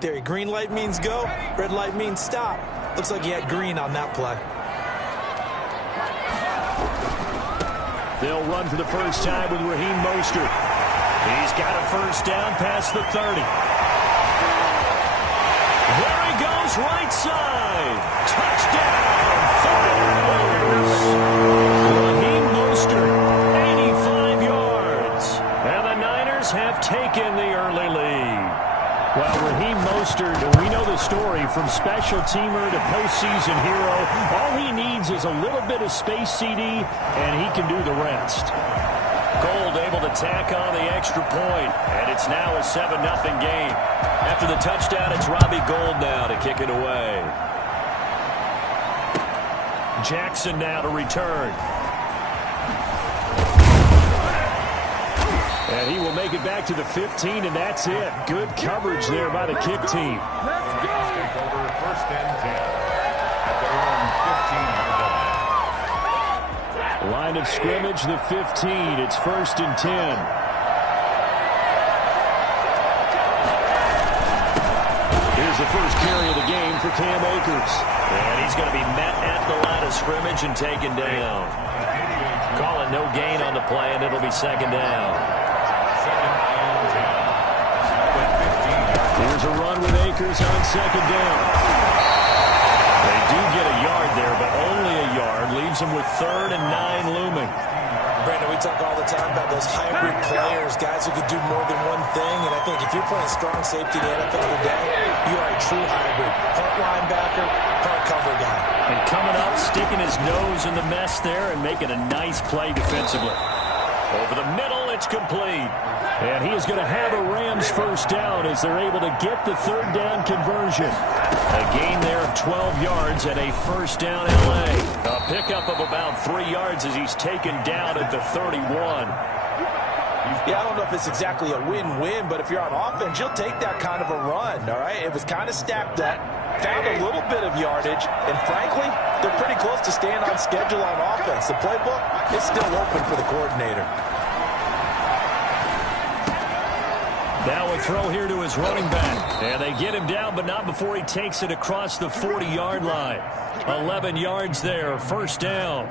There, green light means go, red light means stop. Looks like he had green on that play. They'll run for the first time with Raheem Mostert. He's got a first down past the 30. There he goes, right side. Touchdown, 49ers. Raheem Mostert, 85 yards. And the Niners have taken the early lead. Well, Raheem Mostert, we know the story, from special teamer to postseason hero. All he needs is a little bit of space, CD, and he can do the rest. Gold able to tack on the extra point, and it's now a 7-0 game. After the touchdown, it's Robbie Gould now to kick it away. Jackson now to return. And he will make it back to the 15, and that's it. Good coverage there by the kick team. First and 10 at their own 15-yard line. Line of scrimmage, the 15. It's first and 10. Here's the first carry of the game for Cam Akers. And he's going to be met at the line of scrimmage and taken down. Calling no gain on the play, and it'll be second down. Here's a run with Akers on second down. They do get a yard there, but only a yard. Leaves them with 3rd and 9 looming. Brandon, we talk all the time about those hybrid players, guys who could do more than one thing. And I think if you're playing strong safety in the NFL today, you are a true hybrid. Part linebacker, part cover guy. And coming up, sticking his nose in the mess there and making a nice play defensively. Over the middle, it's complete. And he is going to have a Rams first down as they're able to get the 3rd down conversion. A gain there of 12 yards and a first down LA. A pickup of about 3 yards as he's taken down at the 31. Yeah, I don't know if it's exactly a win-win, but if you're on offense, you'll take that kind of a run, all right? It was kind of stacked up, found a little bit of yardage, and frankly, they're pretty close to staying on schedule on offense. The playbook is still open for the coordinator. Now a throw here to his running back. And they get him down, but not before he takes it across the 40-yard line. 11 yards there, first down.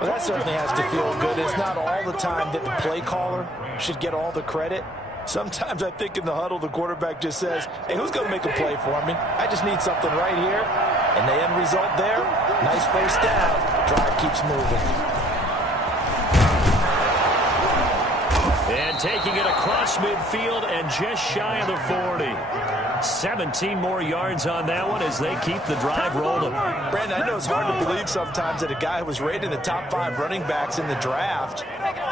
Well, that certainly has to feel good. It's not all the time that the play caller should get all the credit. Sometimes I think in the huddle, the quarterback just says, hey, who's going to make a play for me? I just need something right here. And the end result there, nice first down. Drive keeps moving. And taking it across midfield and just shy of the 40. 17 more yards on that one as they keep the drive rolling. Brandon, I know it's hard to believe sometimes that a guy who was rated in the top 5 running backs in the draft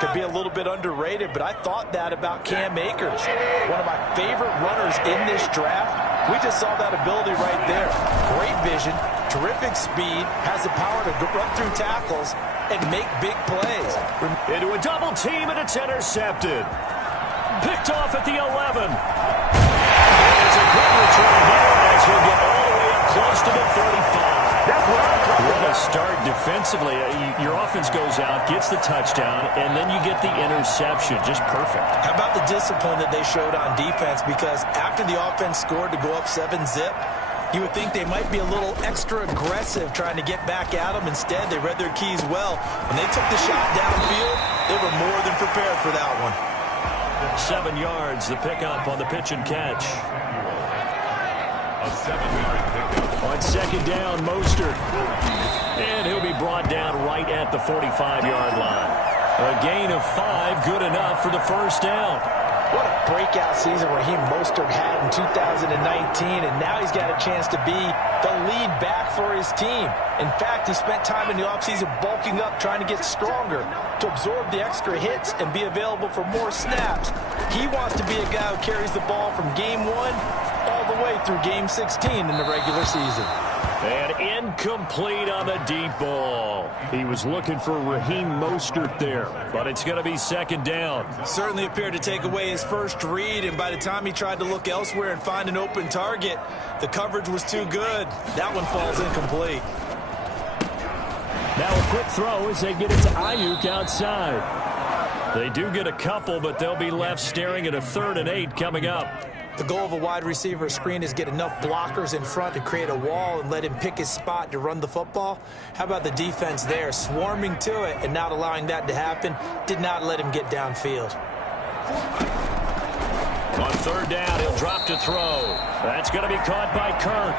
could be a little bit underrated, but I thought that about Cam Akers. One of my favorite runners in this draft. We just saw that ability right there. Great vision, terrific speed, has the power to run through tackles and make big plays. Into a double team, and it's intercepted. Picked off at the 11. It's a good return here as he'll get all the way up close to the 35. What a start defensively. Your offense goes out, gets the touchdown, and then you get the interception. Just perfect. How about the discipline that they showed on defense? Because after the offense scored to go up 7-zip, you would think they might be a little extra aggressive trying to get back at them. Instead, they read their keys well. When they took the shot downfield, they were more than prepared for that one. 7 yards, the pickup on the pitch and catch. A 7-yard pickup. On second down, Mostert. And he'll be brought down right at the 45-yard line. A gain of 5, good enough for the first down. What a breakout season Raheem Mostert had in 2019, and now he's got a chance to be the lead back for his team. In fact, he spent time in the offseason bulking up, trying to get stronger, to absorb the extra hits and be available for more snaps. He wants to be a guy who carries the ball from game 1 all the way through game 16 in the regular season. And incomplete on the deep ball. He was looking for Raheem Mostert there, but it's going to be second down. Certainly appeared to take away his first read, and by the time he tried to look elsewhere and find an open target, the coverage was too good. That one falls incomplete. Now a quick throw as they get it to Ayuk outside. They do get a couple, but they'll be left staring at a 3rd and 8 coming up. The goal of a wide receiver screen is get enough blockers in front to create a wall and let him pick his spot to run the football. How about the defense there, swarming to it and not allowing that to happen? Did not let him get downfield. On third down, he'll drop to throw. That's going to be caught by Kirk.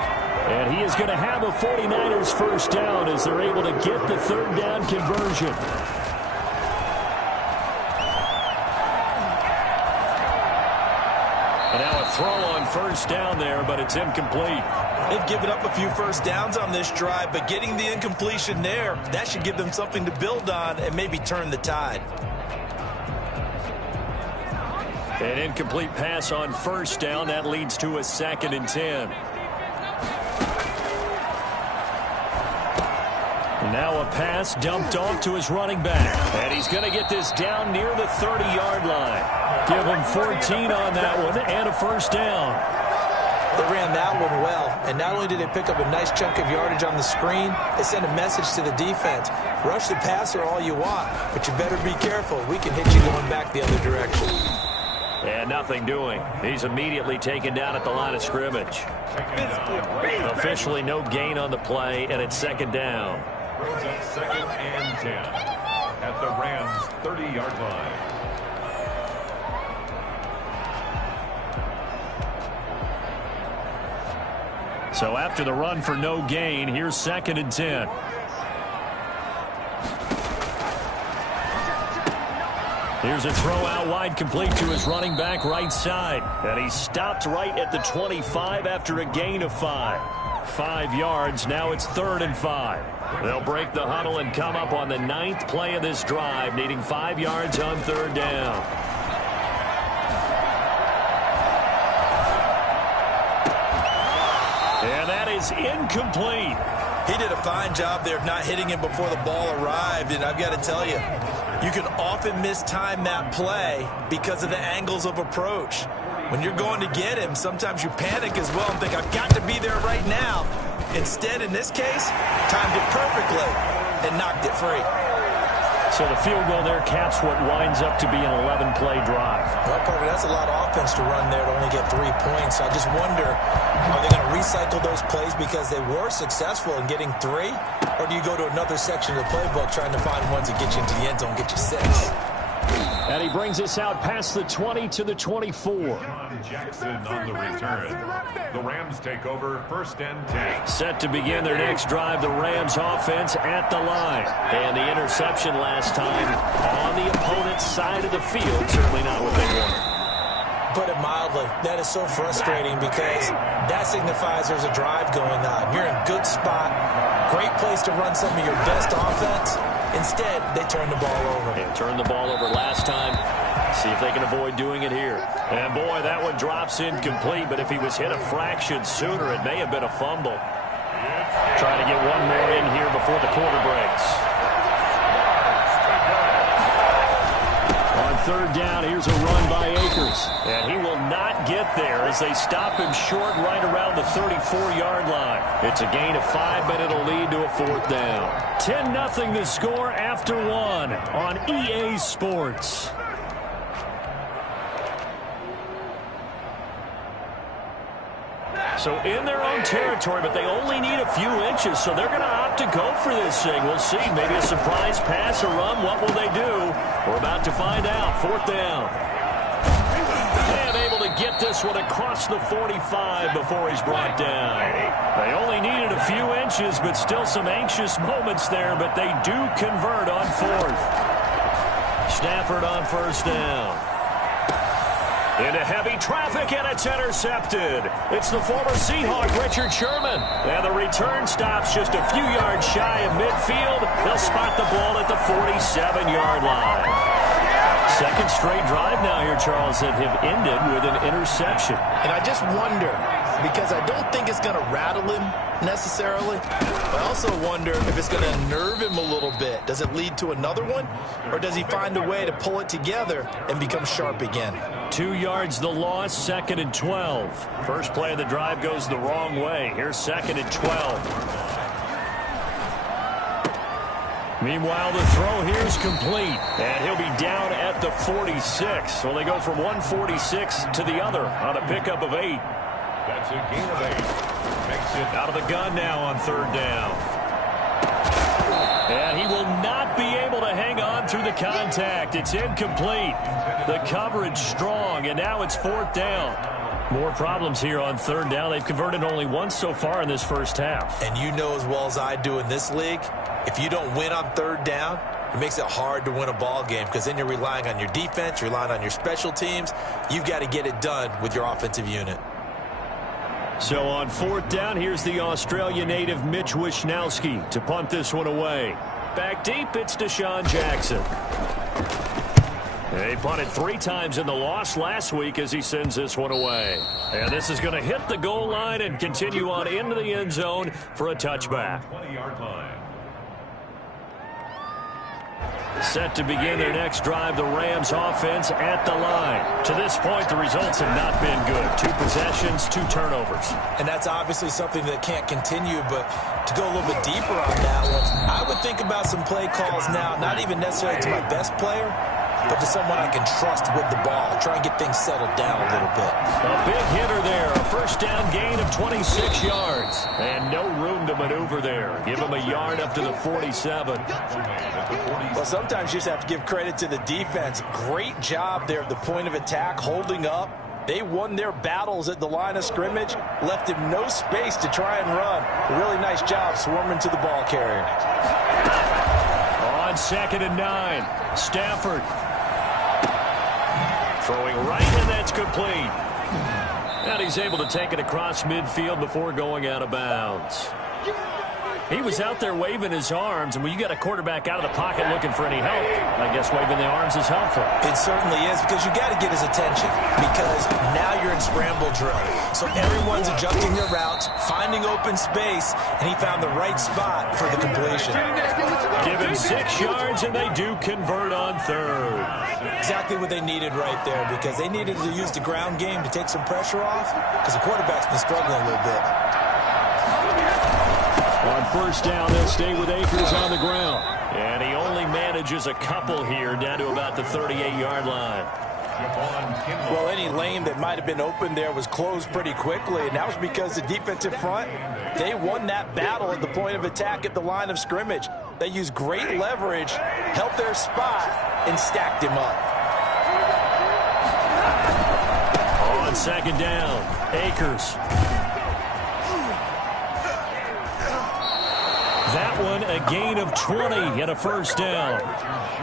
And he is going to have a 49ers first down as they're able to get the third down conversion. And now a throw on first down there, but it's incomplete. They've given up a few first downs on this drive, but getting the incompletion there, that should give them something to build on and maybe turn the tide. An incomplete pass on first down. That leads to a 2nd and 10. Now a pass dumped off to his running back. And he's going to get this down near the 30-yard line. Give him 14 on that one and a first down. They ran that one well, and not only did they pick up a nice chunk of yardage on the screen, they sent a message to the defense. Rush the passer all you want, but you better be careful. We can hit you going back the other direction. And nothing doing. He's immediately taken down at the line of scrimmage. Officially no gain on the play, and it's 2nd down. Brings up 2nd and 10 at the Rams' 30-yard line. So after the run for no gain, here's 2nd and 10. Here's a throw out wide, complete to his running back right side. And he stopped right at the 25 after a gain of 5. 5 yards. Now it's 3rd and 5. They'll break the huddle and come up on the 9th play of this drive, needing 5 yards on 3rd down. And that is incomplete. He did a fine job there of not hitting him before the ball arrived, and I've got to tell you, you can often mistime that play because of the angles of approach. When you're going to get him, sometimes you panic as well and think, I've got to be there right now. Instead, in this case, timed it perfectly and knocked it free. So the field goal there caps what winds up to be an 11-play drive. Well, Parker, that's a lot of offense to run there to only get 3 points. I just wonder, are they going to recycle those plays because they were successful in getting 3? Or do you go to another section of the playbook trying to find ones that get you into the end zone, get you 6? And he brings us out past the 20 to the 24. Jackson on the return. The Rams take over 1st and 10. Set to begin their next drive, the Rams offense at the line. And the interception last time on the opponent's side of the field. Certainly not what they wanted. Put it mildly, that is so frustrating because that signifies there's a drive going on. You're in a good spot, great place to run some of your best offense. Instead, they turn the ball over. And turned the ball over last time. See if they can avoid doing it here. And boy, that one drops incomplete, but if he was hit a fraction sooner, it may have been a fumble. Trying to get one more in here before the quarter breaks. On 3rd down, here's a run by Akers. And he will not get there as they stop him short right around the 34-yard line. It's a gain of 5, but it'll lead to a 4th down. 10-0 the score after 1 on EA Sports. So in their own territory, but they only need a few inches, so they're going to opt to go for this thing. We'll see. Maybe a surprise pass or run. What will they do? We're about to find out. 4th down. And able to get this one across the 45 before he's brought down. They only needed a few inches, but still some anxious moments there, but they do convert on 4th. Stafford on 1st down. Into heavy traffic, and it's intercepted. It's the former Seahawk, Richard Sherman. And the return stops just a few yards shy of midfield. They'll spot the ball at the 47-yard line. 2nd straight drive now here, Charles, that have ended with an interception. And I just wonder, because I don't think it's going to rattle him necessarily, but I also wonder if it's going to nerve him a little bit. Does it lead to another one, or does he find a way to pull it together and become sharp again? 2 yards the loss, 2nd and 12. First play of the drive goes the wrong way. Here's 2nd and 12. Meanwhile, the throw here is complete, and he'll be down at the 46. So they go from 146 to the other on a pickup of 8. That's a gain of 8. Makes it out of the gun now on 3rd down. And he will not be able to hang on through the contact. It's incomplete. The coverage strong, and now it's 4th down. More problems here on 3rd down. They've converted only once so far in this first half. And you know as well as I do in this league, if you don't win on 3rd down, it makes it hard to win a ball game because then you're relying on your defense, you're relying on your special teams. You've got to get it done with your offensive unit. So on 4th down, here's the Australia native Mitch Wishnowsky to punt this one away. Back deep, it's Deshaun Jackson. He punted 3 times in the loss last week as he sends this one away. And this is going to hit the goal line and continue on into the end zone for a touchback. 20-yard line. Set to begin their next drive, the Rams offense at the line. To this point, the results have not been good. 2 possessions, 2 turnovers. And that's obviously something that can't continue, but to go a little bit deeper on that one, I would think about some play calls now, not even necessarily to my best player, but to someone I can trust with the ball. Try and get things settled down a little bit. A big hitter there. A first down gain of 26 yards. And no room to maneuver there. Give him a yard up to the 47. Well, sometimes you just have to give credit to the defense. Great job there at the point of attack, holding up. They won their battles at the line of scrimmage, left him no space to try and run. A really nice job swarming to the ball carrier. On 2nd and 9, Stafford. Throwing right, and that's complete. And he's able to take it across midfield before going out of bounds. He was out there waving his arms, and when you got a quarterback out of the pocket looking for any help, I guess waving the arms is helpful. It certainly is, because you got to get his attention, because now you're in scramble drill. So everyone's adjusting their routes, finding open space, and he found the right spot for the completion. Give him 6 yards, and they do convert on 3rd. Exactly what they needed right there, because they needed to use the ground game to take some pressure off, because the quarterback's been struggling a little bit. On 1st down, they'll stay with Akers on the ground. And he only manages a couple here down to about the 38-yard line. Well, any lane that might have been open there was closed pretty quickly, and that was because the defensive front, they won that battle at the point of attack at the line of scrimmage. They used great leverage, held their spot, and stacked him up. On 2nd down, Akers. That one a gain of 20 and a first down.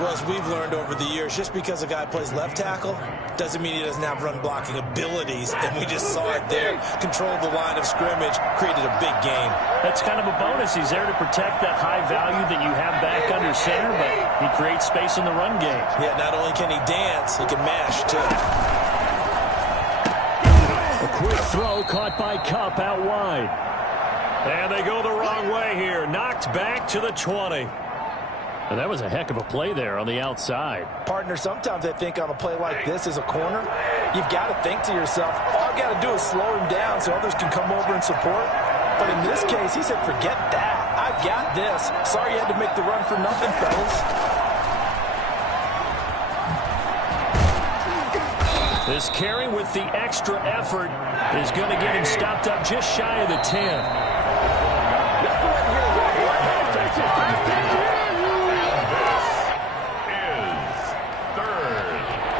Well, as we've learned over the years, just because a guy plays left tackle doesn't mean he doesn't have run blocking abilities, and we just saw it there. Controlled the line of scrimmage, created a big game. That's kind of a bonus. He's there to protect that high value that you have back under center, but he creates space in the run game. Yeah, not only can he dance, he can mash, too. A quick throw caught by Kupp out wide. And they go the wrong way here. Knocked back to the 20. And that was a heck of a play there on the outside. Partner, sometimes I think on a play like this as a corner, you've got to think to yourself, all I got to do is slow him down so others can come over and support. But in this case, he said, forget that. I've got this. Sorry you had to make the run for nothing, fellas. This carry with the extra effort is going to get him stopped up just shy of the 10.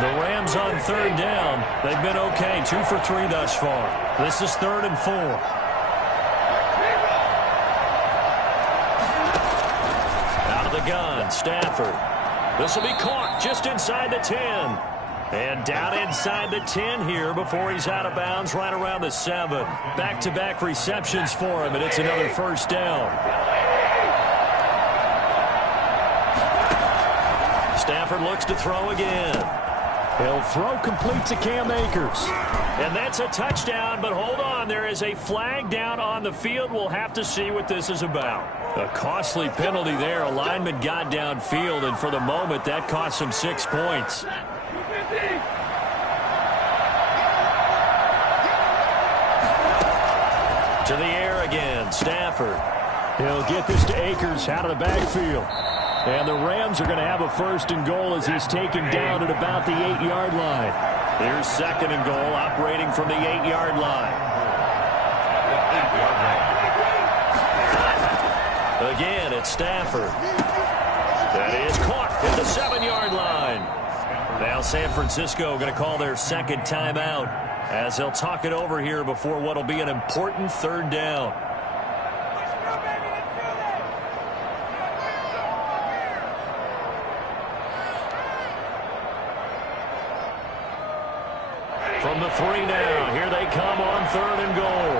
The Rams on 3rd down. They've been okay. 2 for 3 thus far. This is 3rd and 4. Out of the gun, Stafford. This will be caught just inside the 10. And down inside the 10 here before he's out of bounds right around the 7. Back-to-back receptions for him, and it's another first down. Stafford looks to throw again. He'll throw complete to Cam Akers. And that's a touchdown, but hold on. There is a flag down on the field. We'll have to see what this is about. A costly penalty there. A lineman got downfield, and for the moment, that cost him 6 points. To the air again, Stafford. He'll get this to Akers out of the backfield. And the Rams are going to have a 1st and goal as he's taken down at about the 8-yard line. Here's 2nd and goal, operating from the 8-yard line. Again, it's Stafford. That is caught at the 7-yard line. Now San Francisco going to call their 2nd timeout as they'll talk it over here before what will be an important 3rd down. From the 3 now, here they come on 3rd and goal.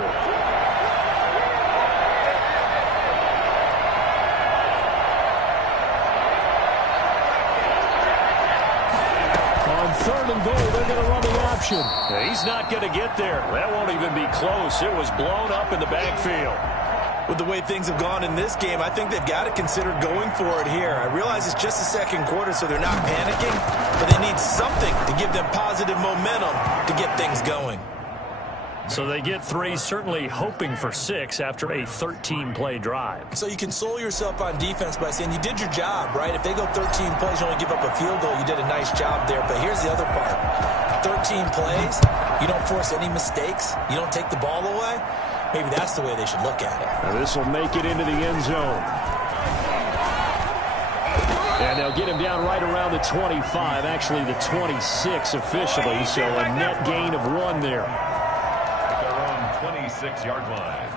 On 3rd and goal, they're going to run the option. He's not going to get there. That won't even be close. It was blown up in the backfield. With the way things have gone in this game, I think they've got to consider going for it here. I realize it's just the 2nd quarter, so they're not panicking, but they need something to give them positive momentum to get things going. So they get 3, certainly hoping for 6 after a 13-play drive. So you console yourself on defense by saying you did your job, right? If they go 13 plays, you only give up a field goal, you did a nice job there. But here's the other part. 13 plays, you don't force any mistakes, you don't take the ball away. Maybe that's the way they should look at it. Now this will make it into the end zone. And they'll get him down right around the 25, actually the 26 officially, so a net gain of 1 there. Their own 26-yard line.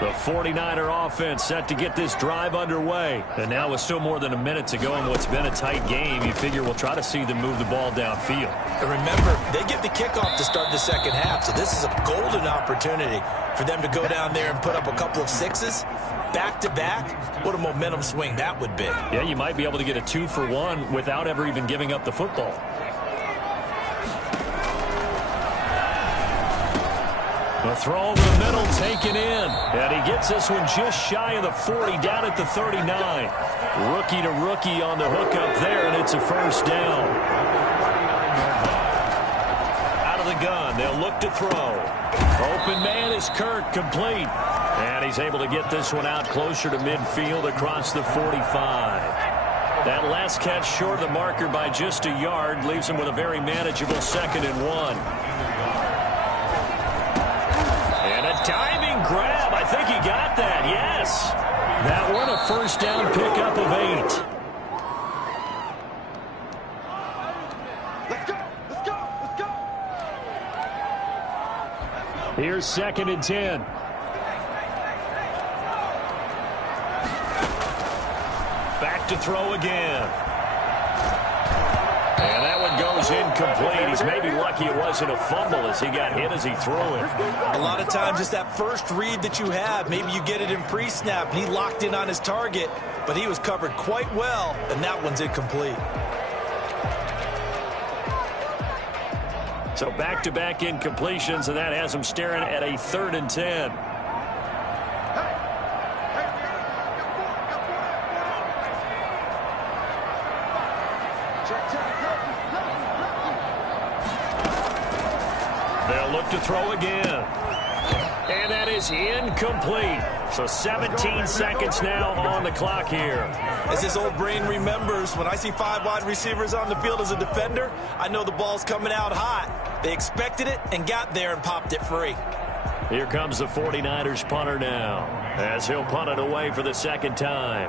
The 49er offense set to get this drive underway. And now with still more than a minute to go in what's been a tight game, you figure we'll try to see them move the ball downfield. And remember, they get the kickoff to start the 2nd half, so this is a golden opportunity for them to go down there and put up a couple of 6s. Back-to-back, what a momentum swing that would be. Yeah, you might be able to get a 2-for-1 without ever even giving up the football. The throw over the middle taken in. And he gets this one just shy of the 40, down at the 39. Rookie to rookie on the hookup there, and it's a 1st down. Out of the gun, they'll look to throw. Open man is Kirk, complete. And he's able to get this one out closer to midfield across the 45. That last catch short of the marker by just a yard leaves him with a very manageable 2nd and 1. Diving grab. I think he got that. Yes. That one a 1st down pickup of 8. Let's go. Let's go. Let's go. Here's 2nd and 10. Back to throw again. And that one goes incomplete. He's maybe lucky it wasn't a fumble as he got hit as he threw it. A lot of times it's that first read that you have. Maybe you get it in pre-snap, and he locked in on his target, but he was covered quite well, and that one's incomplete. So back-to-back incompletions, and that has him staring at a 3rd and 10. They'll look to throw again. And that is incomplete. So 17 seconds now on the clock here. As his old brain remembers, when I see 5 wide receivers on the field as a defender, I know the ball's coming out hot. They expected it and got there and popped it free. Here comes the 49ers punter now, as he'll punt it away for the 2nd time.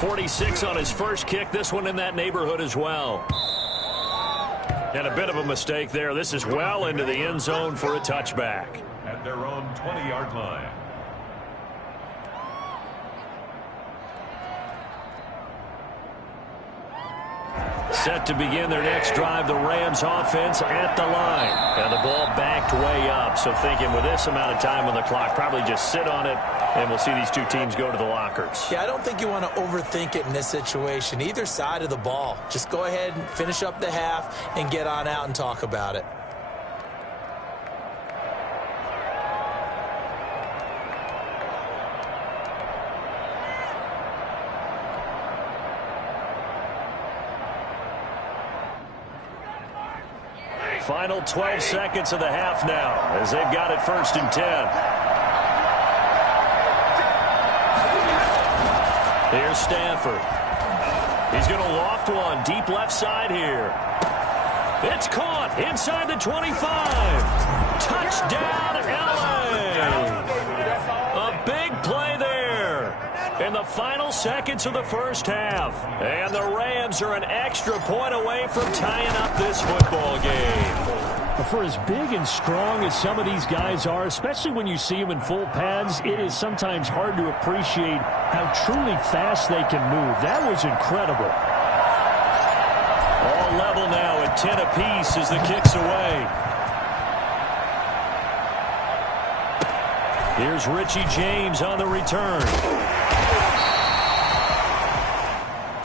46 on his first kick. This one in that neighborhood as well. And a bit of a mistake there. This is well into the end zone for a touchback. At their own 20-yard line. Set to begin their next drive, the Rams offense at the line. And the ball backed way up. So thinking with this amount of time on the clock, probably just sit on it, and we'll see these two teams go to the lockers. Yeah, I don't think you want to overthink it in this situation. Either side of the ball. Just go ahead and finish up the half and get on out and talk about it. Final 12 seconds of the half now as they've got it 1st and 10. Here's Stafford. He's going to loft one deep left side here. It's caught inside the 25. Touchdown, LA. A big play there in the final seconds of the first half. And the Rams are an extra point away from tying up this football game. For as big and strong as some of these guys are, especially when you see them in full pads, it is sometimes hard to appreciate how truly fast they can move. That was incredible. All level now at 10 apiece as the kick's away. Here's Richie James on the return.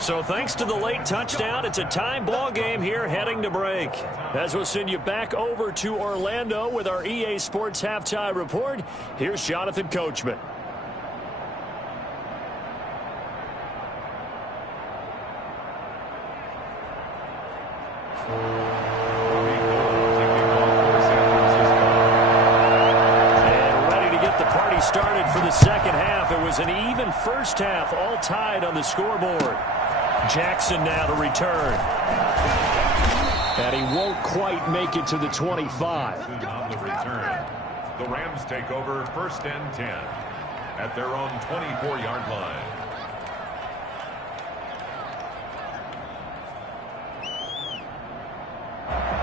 So thanks to the late touchdown, it's a tie ball game here heading to break. As we'll send you back over to Orlando with our EA Sports Halftime Report, here's Jonathan Coachman. And ready to get the party started for the second half. It was an even first half, all tied on the scoreboard. Jackson now to return. And he won't quite make it to the 25. On the return, the Rams take over 1st and 10 at their own 24-yard line.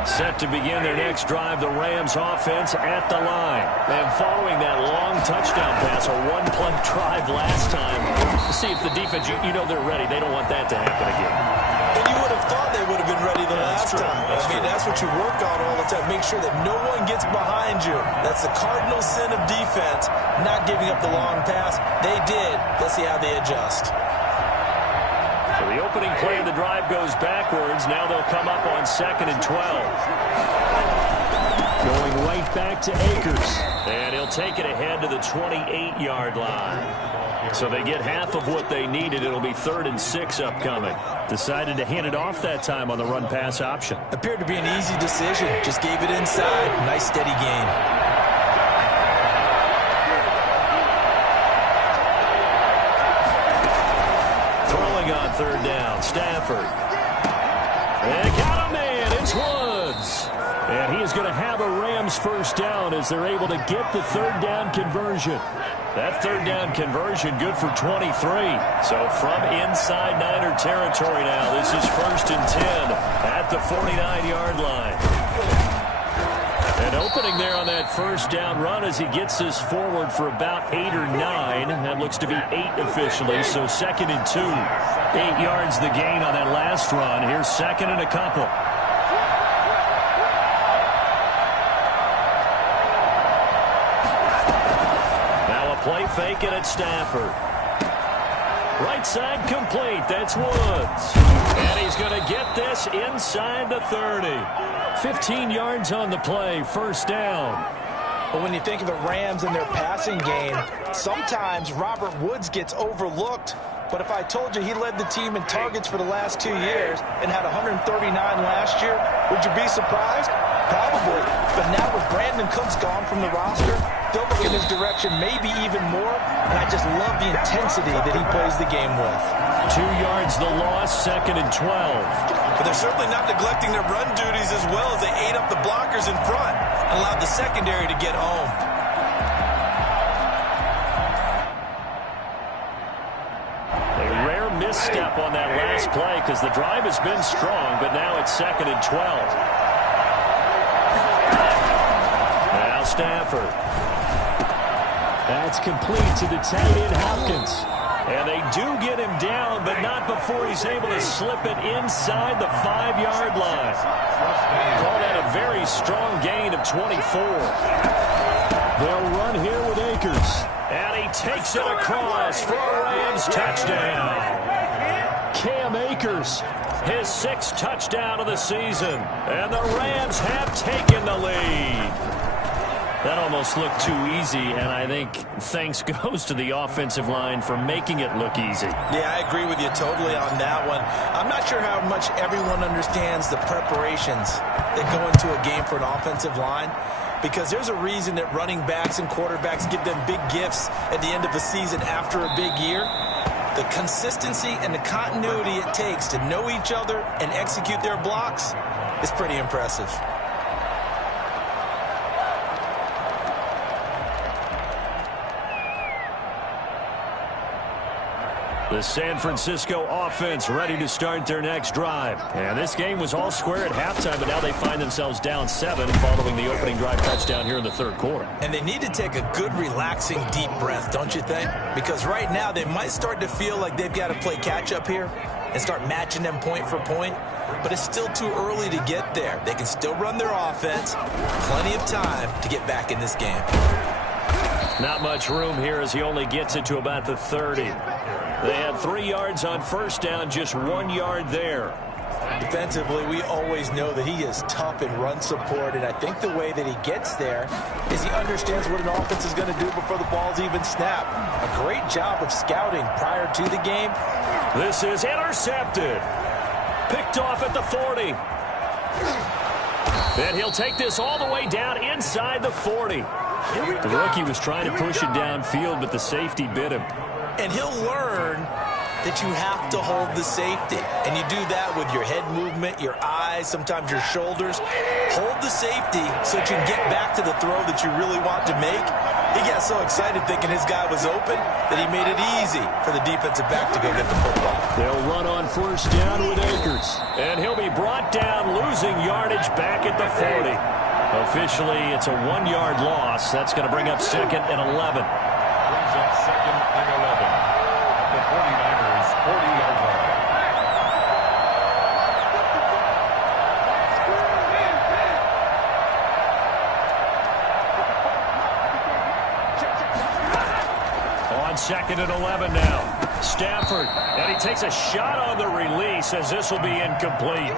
Set to begin their next drive, the Rams offense at the line. And following that long touchdown pass, a one-play drive last time, see if the defense, you know they're ready. They don't want that to happen again. And you would have thought they would have been ready the last time. That's what you work on all the time. Make sure that no one gets behind you. That's the cardinal sin of defense, not giving up the long pass. They did. Let's see how they adjust. So the opening play of the drive goes backwards. Now they'll come up on 2nd and 12. Going right back to Akers. And he'll take it ahead to the 28-yard line. So they get half of what they needed. It'll be 3rd and 6 upcoming. Decided to hand it off that time on the run-pass option. Appeared to be an easy decision. Just gave it inside. Nice, steady game. On 3rd down, Stafford. And got a man, it's Woods. And he is going to have a Rams first down as they're able to get the 3rd down conversion. That 3rd down conversion good for 23. So from inside Niner territory now, this is 1st and 10 at the 49-yard line. And opening there on that first down run as he gets this forward for about 8 or 9. That looks to be 8 officially, so 2nd and 2. 8 yards the gain on that last run. Here's 2nd and a couple. Now a play fake and it's Stafford. Right side complete. That's Woods. And he's going to get this inside the 30. 15 yards on the play, 1st down. But when you think of the Rams and their passing game, sometimes Robert Woods gets overlooked. But if I told you he led the team in targets for the last 2 years and had 139 last year, would you be surprised? Probably. But now with Brandon Cooks gone from the roster, they'll look in his direction maybe even more. And I just love the intensity that he plays the game with. 2 yards the loss, 2nd and 12. But they're certainly not neglecting their run duties as well as they ate up the blockers in front and allowed the secondary to get home. A rare misstep on that last play because the drive has been strong, but now it's 2nd and 12. Now Stafford. That's complete to the tight end Hopkins. And they do get him down, but not before he's able to slip it inside the 5-yard line. Call that a very strong gain of 24. They'll run here with Akers. And he takes it across for a Rams touchdown. Cam Akers. His 6th touchdown of the season. And the Rams have taken the lead. That almost looked too easy, and I think thanks goes to the offensive line for making it look easy. Yeah, I agree with you totally on that one. I'm not sure how much everyone understands the preparations that go into a game for an offensive line, because there's a reason that running backs and quarterbacks give them big gifts at the end of a season after a big year. The consistency and the continuity it takes to know each other and execute their blocks is pretty impressive. The San Francisco offense ready to start their next drive. And this game was all square at halftime, but now they find themselves down 7 following the opening drive touchdown here in the third quarter. And they need to take a good, relaxing, deep breath, don't you think? Because right now they might start to feel like they've got to play catch-up here and start matching them point for point. But it's still too early to get there. They can still run their offense. Plenty of time to get back in this game. Not much room here as he only gets it to about the 30. They had 3 yards on first down, just 1 yard there. Defensively, we always know that he is tough in run support, and I think the way that he gets there is he understands what an offense is going to do before the ball's even snapped. A great job of scouting prior to the game. This is intercepted. Picked off at the 40. And he'll take this all the way down inside the 40. The rookie was trying to push it downfield, but the safety bit him. And he'll learn that you have to hold the safety. And you do that with your head movement, your eyes, sometimes your shoulders. Hold the safety so that you can get back to the throw that you really want to make. He got so excited thinking his guy was open that he made it easy for the defensive back to go get the football. They'll run on first down with Akers. And he'll be brought down, losing yardage back at the 40. Officially, it's a 1 yard loss. That's going to bring up second and 11. Brings up second and 11. The 49ers 40-yard line. On second and 11 now. Stafford, and he takes a shot on the release as this will be incomplete.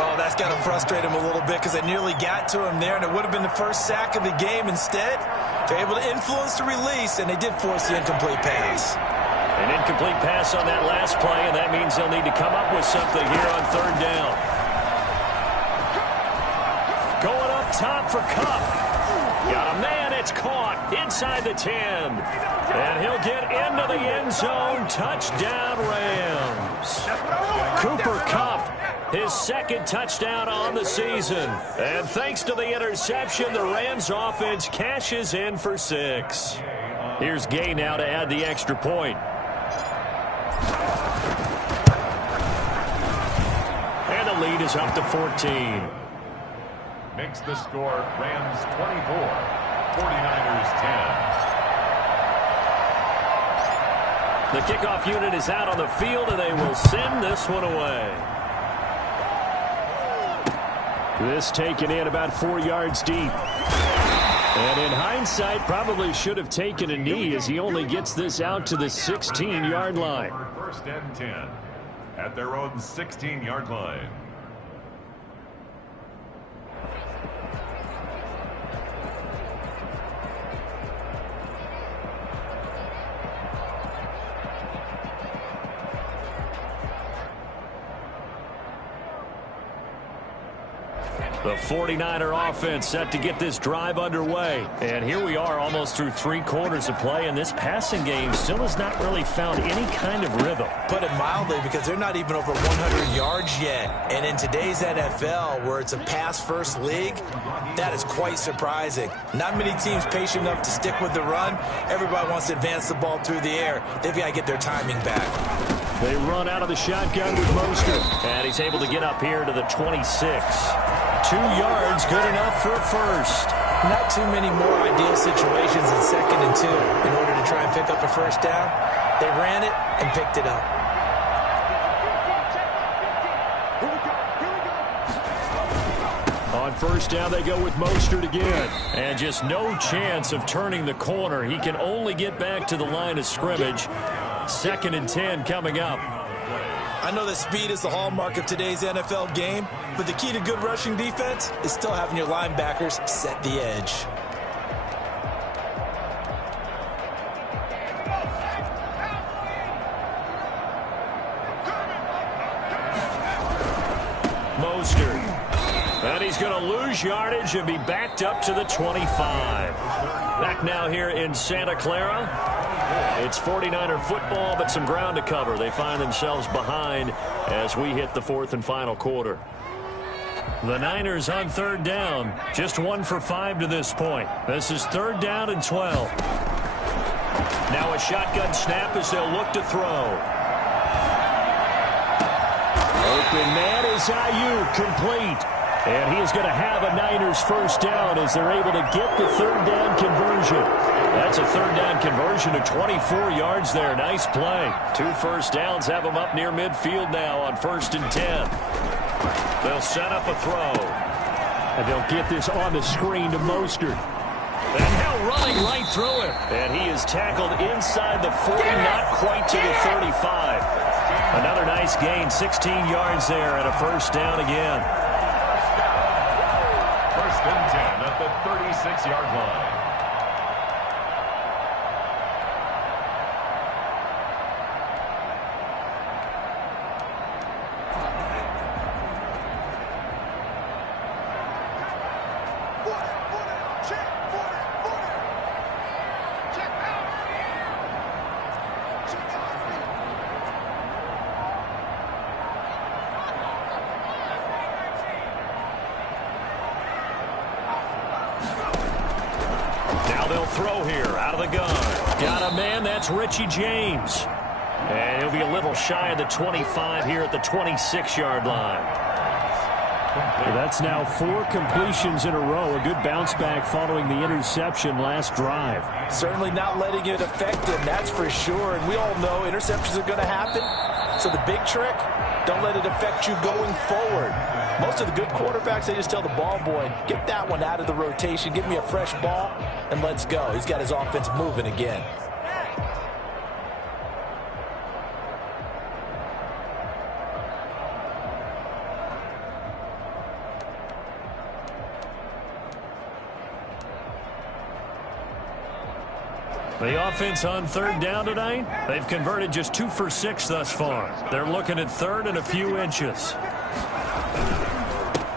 Oh, that's got to frustrate him a little bit because they nearly got to him there, and it would have been the first sack of the game. Instead, they're able to influence the release, and they did force the incomplete pass. An incomplete pass on that last play, and that means they'll need to come up with something here on third down. Going up top for Kupp. Got a man, it's caught inside the 10. And he'll get into the end zone. Touchdown, Rams. Cooper Kupp, his second touchdown on the season. And thanks to the interception, the Rams offense cashes in for 6. Here's Gay now to add the extra point. And the lead is up to 14. Makes the score Rams 24, 49ers 10. The kickoff unit is out on the field, and they will send this one away. This taken in about 4 yards deep. And in hindsight, probably should have taken a knee as he only gets this out to the 16-yard line. First and 10 at their own 16-yard line. The 49er offense set to get this drive underway. And here we are almost through 3 quarters of play, and this passing game still has not really found any kind of rhythm. Put it mildly, because they're not even over 100 yards yet. And in today's NFL, where it's a pass-first league, that is quite surprising. Not many teams patient enough to stick with the run. Everybody wants to advance the ball through the air. They've got to get their timing back. They run out of the shotgun with Mostert. And he's able to get up here to the 26. 2 yards, good enough for a first. Not too many more ideal situations in 2nd and 2 in order to try and pick up a first down. They ran it and picked it up. On first down, they go with Mostert again. And just no chance of turning the corner. He can only get back to the line of scrimmage. 2nd and 10 coming up. I know that speed is the hallmark of today's NFL game, but the key to good rushing defense is still having your linebackers set the edge. Mostert. And he's going to lose yardage and be backed up to the 25. Back now here in Santa Clara. It's 49er football, but some ground to cover. They find themselves behind as we hit the fourth and final quarter. The Niners on third down. Just 1 for 5 to this point. This is third down and 12. Now a shotgun snap as they'll look to throw. Open man is Ayuk, complete. And he is going to have a Niners first down as they're able to get the third down conversion. That's a third down conversion of 24 yards there. Nice play. 2 first downs have them up near midfield now on 1st and 10. They'll set up a throw. And they'll get this on the screen to Mostert. And now running right through it. And he is tackled inside the 40, not quite to the 35. Another nice gain, 16 yards there and a first down again. 1st and 10 at the 36-yard line. Throw here out of the gun. Got a man, that's Richie James. And he'll be a little shy of the 25 here at the 26-yard line. Well, that's now 4 completions in a row. A good bounce back following the interception last drive. Certainly not letting it affect him, that's for sure. And we all know interceptions are going to happen. So the big trick, don't let it affect you going forward. Most of the good quarterbacks, they just tell the ball boy, get that one out of the rotation, give me a fresh ball, and let's go. He's got his offense moving again. The offense on third down tonight, they've converted just 2 for 6 thus far. They're looking at third and a few inches.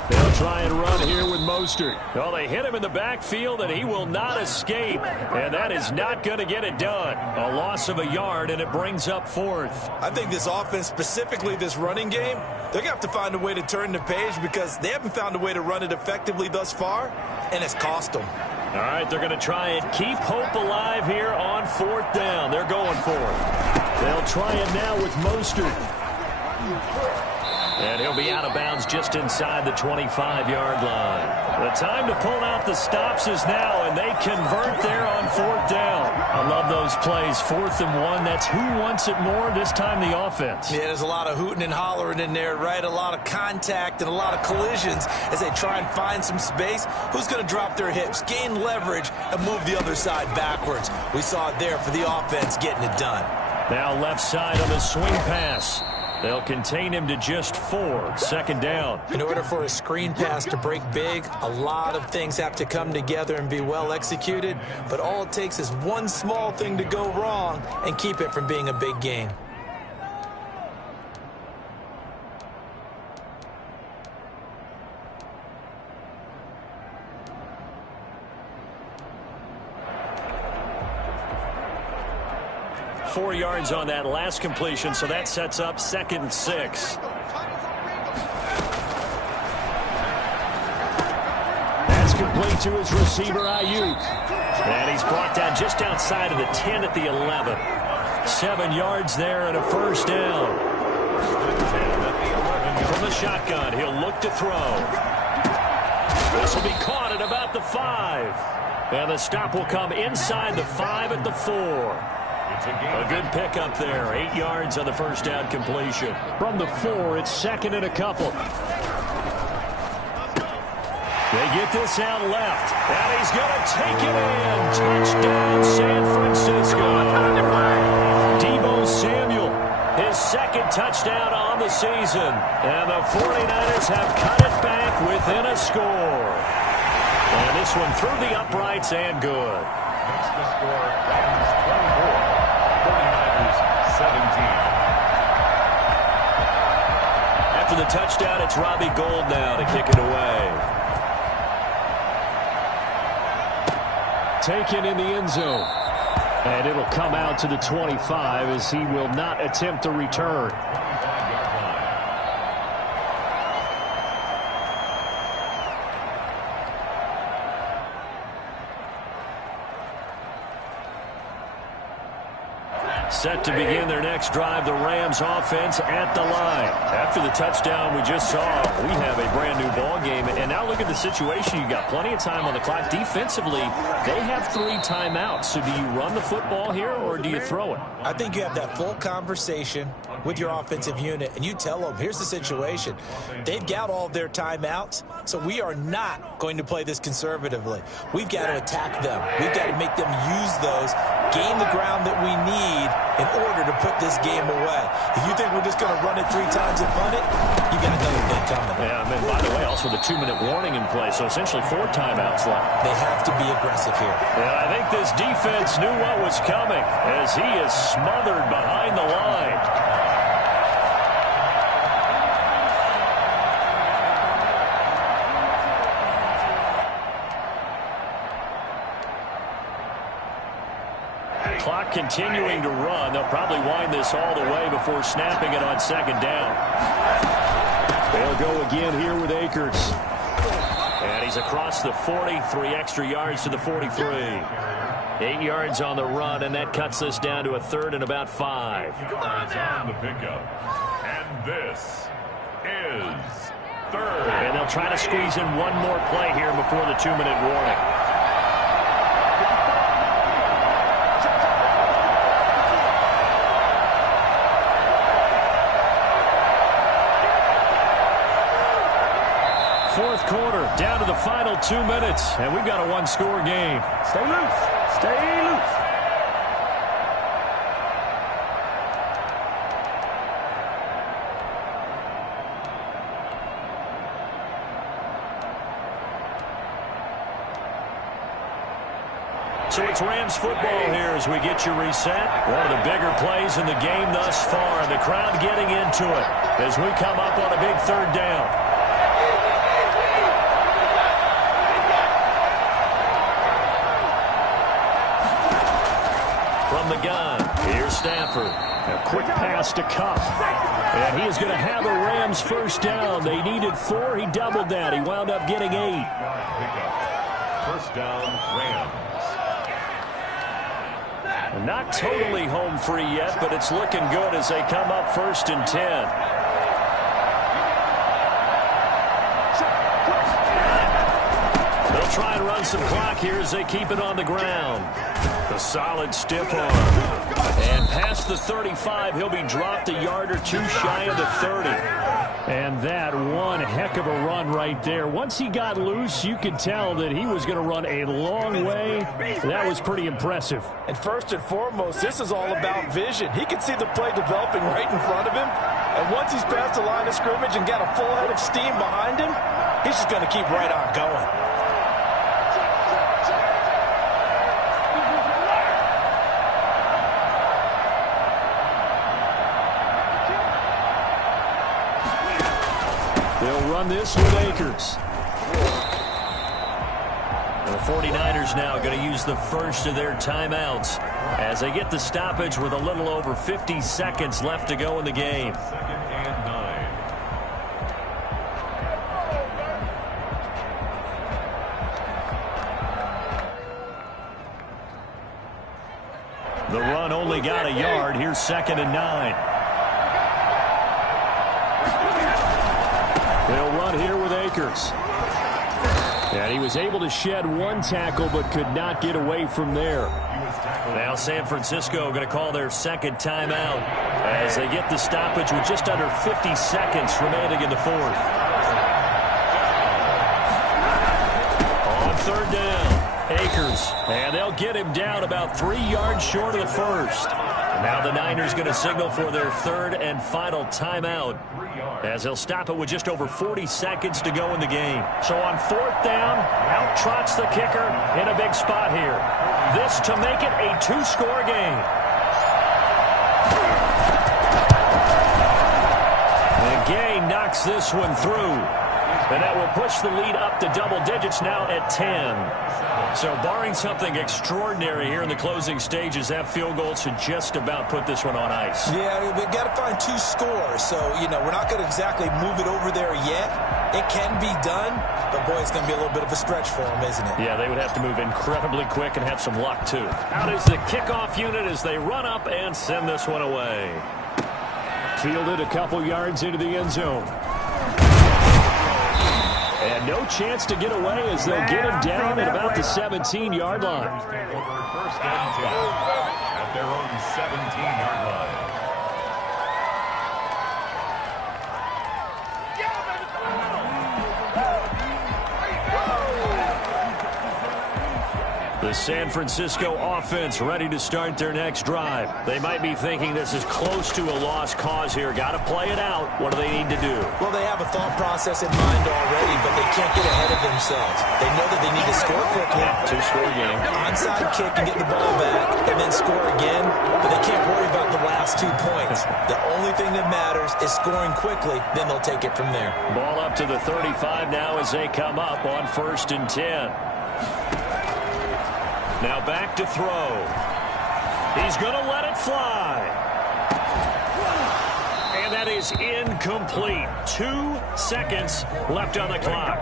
They'll try and run here with Mostert. Well, they hit him in the backfield, and he will not escape. And that is not going to get it done. A loss of a yard, and it brings up 4th. I think this offense, specifically this running game, they're going to have to find a way to turn the page because they haven't found a way to run it effectively thus far, and it's cost them. All right, they're going to try and keep hope alive here on 4th down. They're going for it. They'll try it now with Mostert. And he'll be out of bounds just inside the 25-yard line. The time to pull out the stops is now, and they convert there on 4th down. I love those plays. 4th and 1, that's who wants it more, this time the offense. Yeah, there's a lot of hooting and hollering in there, right? A lot of contact and a lot of collisions as they try and find some space. Who's going to drop their hips, gain leverage, and move the other side backwards? We saw it there for the offense getting it done. Now left side on the swing pass. They'll contain him to just 4. 2nd down. In order for a screen pass to break big, a lot of things have to come together and be well executed. But all it takes is one small thing to go wrong and keep it from being a big gain. Four yards on that last completion, so that sets up 2nd and 6. That's complete to his receiver, Ayuk. And he's brought down just outside of the 10 at the 11. 7 yards there and a first down. From the shotgun, he'll look to throw. This will be caught at about the 5. And the stop will come inside the 5 at the 4. A good pickup there. 8 yards on the first down completion. From the 4, it's 2nd and a couple. They get this out left. And he's going to take it in. Touchdown, San Francisco. Deebo Samuel, his 2nd touchdown on the season. And the 49ers have cut it back within a score. And this one through the uprights and good. Makes the score Rams 24, 49ers 17. after the touchdown, it's Robbie Gould now to kick it away. Taken in the end zone. And it'll come out to the 25 as he will not attempt to return. Set to begin their next drive, the Rams offense at the line. After the touchdown we just saw, we have a brand new ball game. And now look at the situation. You got plenty of time on the clock. Defensively, they have 3 timeouts. So do you run the football here or do you throw it? I think you have that full conversation with your offensive unit, and you tell them, here's the situation. They've got all of their timeouts, so we are not going to play this conservatively. We've got to attack them. We've got to make them use those, gain the ground that we need in order to put this game away. If you think we're just going to run it 3 times and punt it, you got another thing coming. Yeah, and by the way, also the 2-minute warning in play, so essentially 4 timeouts left. They have to be aggressive here. Yeah, I think this defense knew what was coming as he is smothered behind the line. Clock continuing to run. They'll probably wind this all the way before snapping it on 2nd down. They'll go again here with Akers. And he's across the 40, 3 extra yards to the 43. 8 yards on the run, and that cuts us down to a 3rd and about 5. On the pickup. And this is 3rd. And they'll try to squeeze in one more play here before the 2-minute warning. Fourth quarter, down to the final 2 minutes, and we've got a 1-score game. Stay loose. Stay loose. So it's Rams football here as we get you reset. One of the bigger plays in the game thus far, and the crowd getting into it as we come up on a big 3rd down. From the gun, here's Stafford. A quick pass to Cup. And he is going to have a Rams 1st down. They needed 4. He doubled that. He wound up getting 8. First down, Rams. Not totally home free yet, but it's looking good as they come up 1st and 10. They'll try and run some clock here as they keep it on the ground. The solid stiff arm. And past the 35, he'll be dropped a yard or 2 shy of the 30. And that one heck of a run right there. Once he got loose, you could tell that he was going to run a long way. That was pretty impressive. And first and foremost, this is all about vision. He can see the play developing right in front of him. And once he's past the line of scrimmage and got a full head of steam behind him, he's just going to keep right on going. They'll run this with Akers. The 49ers now going to use the first of their timeouts as they get the stoppage with a little over 50 seconds left to go in the game. 2nd and 9. The run only got a yard. Here's 2nd and 9. They'll run here with Akers. And he was able to shed 1 tackle but could not get away from there. Now San Francisco going to call their 2nd timeout as they get the stoppage with just under 50 seconds remaining in the 4th. On 3rd down, Akers. And they'll get him down about 3 yards short of the 1st. Now the Niners going to signal for their 3rd and final timeout as they'll stop it with just over 40 seconds to go in the game. So on 4th down, out trots the kicker in a big spot here. This to make it a 2-score game. And Gay knocks this one through. And that will push the lead up to double digits now at 10. So barring something extraordinary here in the closing stages, that field goal should just about put this one on ice. Yeah, we've got to find 2 scores. So, we're not going to exactly move it over there yet. It can be done, but, boy, it's going to be a little bit of a stretch for them, isn't it? Yeah, they would have to move incredibly quick and have some luck, too. Out is the kickoff unit as they run up and send this one away. Fielded a couple yards into the end zone. And no chance to get away as they'll get him down at about the 17-yard line. First and 10 at their own 17-yard line. The San Francisco offense ready to start their next drive. They might be thinking this is close to a lost cause here. Got to play it out. What do they need to do? Well, they have a thought process in mind already, but they can't get ahead of themselves. They know that they need to score quickly. 2-score game. Onside kick and get the ball back and then score again, but they can't worry about the last 2 points. The only thing that matters is scoring quickly, then they'll take it from there. Ball up to the 35 now as they come up on 1st and 10. Now back to throw. He's going to let it fly. And that is incomplete. 2 seconds left on the clock.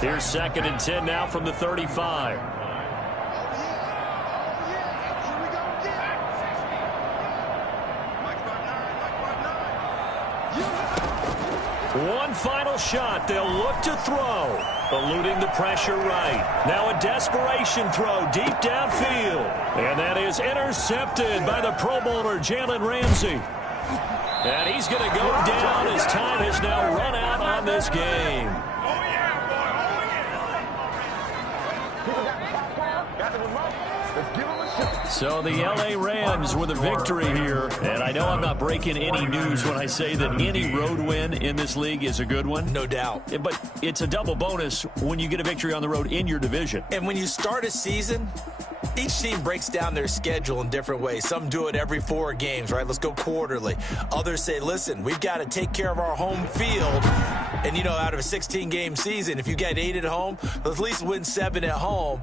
Here's 2nd and 10 now from the 35. One final shot. They'll look to throw. Eluding the pressure right. Now a desperation throw deep downfield. And that is intercepted by the Pro Bowler, Jalen Ramsey. And he's going to go down as time has now run out on this game. So the L.A. Rams with a victory here. And I know I'm not breaking any news when I say that any road win in this league is a good one. No doubt. But it's a double bonus when you get a victory on the road in your division. And when you start a season, each team breaks down their schedule in different ways. Some do it every 4 games, right? Let's go quarterly. Others say, listen, we've got to take care of our home field. And, out of a 16-game season, if you get 8 at home, let's at least win 7 at home.